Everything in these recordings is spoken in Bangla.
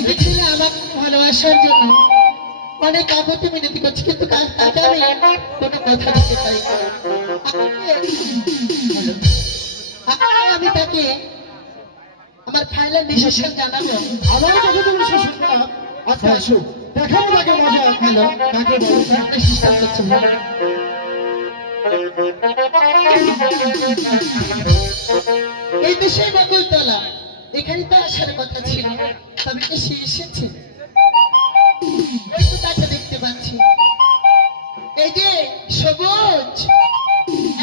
একটি ছেলে আমার ভালোবাসার জন্য অনেক আপত্তি মিনতি করছে, কিন্তু তাকে আমি কোনো কথা দিতে পারি না। আমি তাকে আমার ফাইনাল ডিসিশন জানাবো। আমার কথা তুমি শেষ না। আচ্ছা আসো, দেখাবো তাকে মজা। হ্যালো, তাকে সিস্টেম করছে। এই বিষয়ে বকুলতলা এখানে তো আসার কথা ছিল, তবে কি সে এসেছে? ওই তো তাকে দেখতে পাচ্ছি, এই যে সবুজ,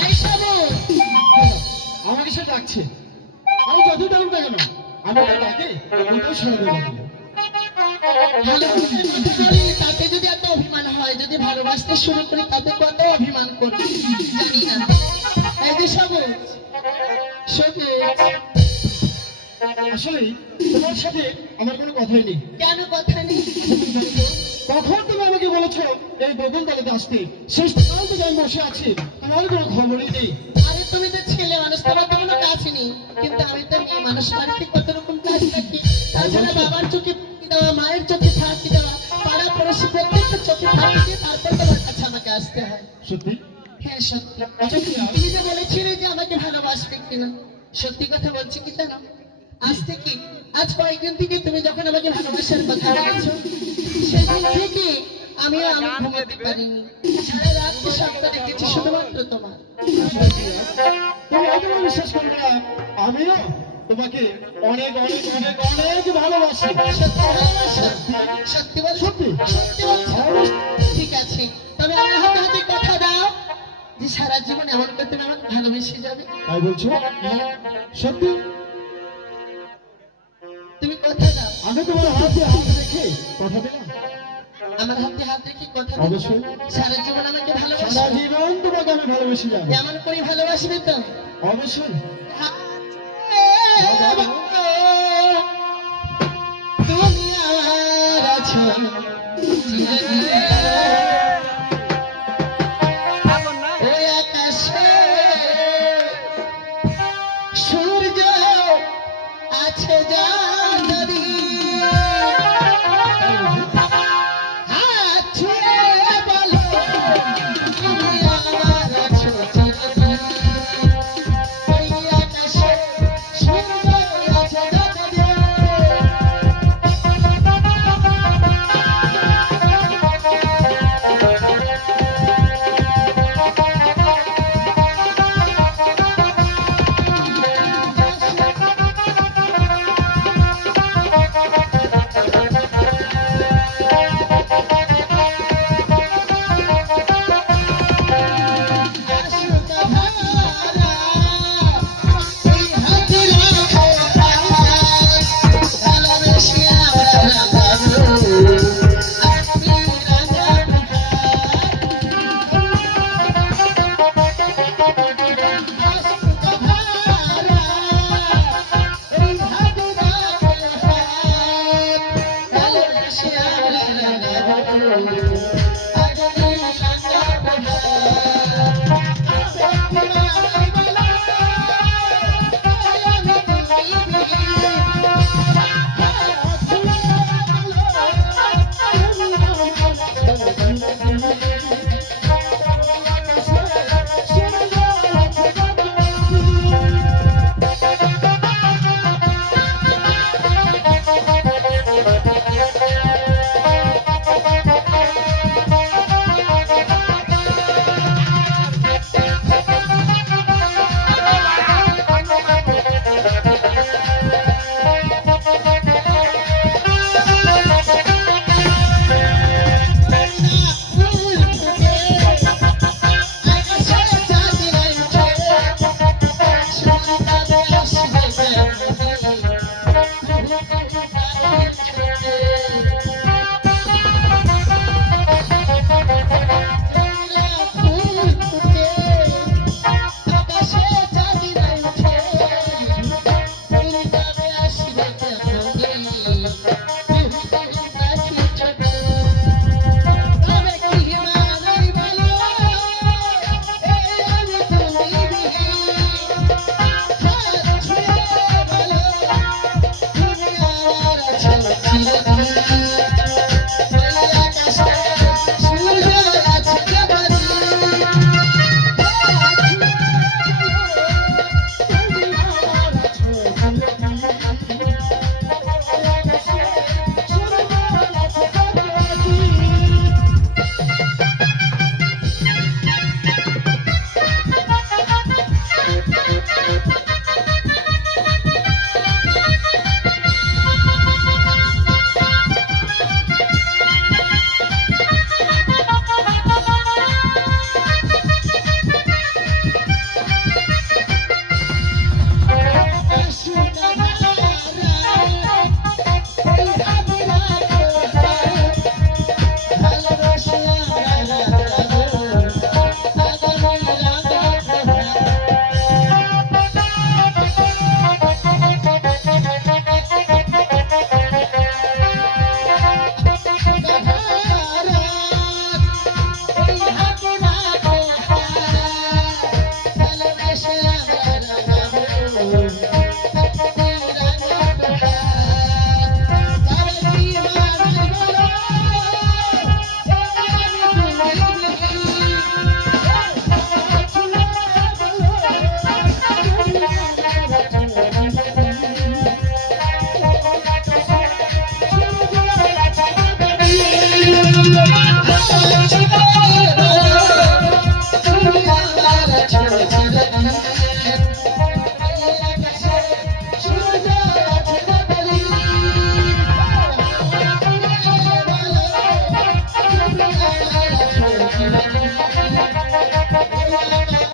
এই সবুজ। আমাকে সে ডাকছে। আমি যতই ডাকুক না কেন, আমি তাকে ওটাও শুনে দেবো। ভালোবাসার কথা বলি, তাতে যদি এত অভিমান হয়, যদি ভালোবাসতে শুরু করি তাতে কত অভিমান করবে জানি না। এই যে সবুজ, সবুজ, আসলে তোমার সাথে আমার কোনো কথাই নেই। কেন কথা নেই? তখন তুমি আমাকে বলেছো এই বকুল তলাতে আসতে, শেষ সকাল থেকে আমি বসে আছি, তোমার কোনো খবরই নেই। আরে তুমি তো ছেলে মানুষ, তোমার তো কোনো কাজ নেই, কিন্তু আমি তো মেয়ে মানুষ, বাড়িতে কত রকম কাজ থাকি। তাছাড়া বাবার চোখে ফাঁকি দেওয়া, মায়ের চোখে ফাঁকি দেওয়া, পাড়া পড়োশি প্রত্যেকটা চোখে ফাঁকি দিয়ে তারপর তোমার কাছে আমাকে আসতে হয়। সত্যি? হ্যাঁ সত্যি। আচ্ছা কি আর? তুমি যে বলেছিলে যে আমাকে ভালোবাসবে কিনা, সত্যি কথা বলছি কি জানো? আজ থেকে, আজ কয়েকদিন থেকে তুমি যখন আমাকে ভালোবাসার কথা বলেছো, সেদিন থেকে আমি ঘুমাতে পারিনি। সারা রাত্রি স্বপ্ন দেখেছি শুধুমাত্র তোমার। তুমি হয়তো বিশ্বাস করবে না, আমিও তোমাকে অনেক অনেক অনেক অনেক ভালোবাসি। সত্যি ভালোবাসা? সত্যি বল, সত্যি। সত্যি বলছো? ঠিক আছে, তবে আমার হাতে হাতে কথা দাও যে সারা জীবন এমন করে তুমি আমাকে ভালোবেসে যাবে। তাই বলছো? সত্যি? তুমি কথা দাও। আমি তোমার হাতে হাত রেখে কথা দিলাম। আমার হাতে হাত রেখে কথা দাও। অবশ্যই। সারা জীবন আমাকে সারা ভালোবাসবে। জীবন তোমাকে আমি ভালোবেসে যাবো। এমন করে ভালোবাসবে তো? অবশ্যই। তুমি আমার আছো চিরদিন। ওই আকাশে সূর্য আছে জানি, আছে বলো তুমি আমার আছো চিরদিন। ওই আকাশে সূর্য আছে জানি, ছিল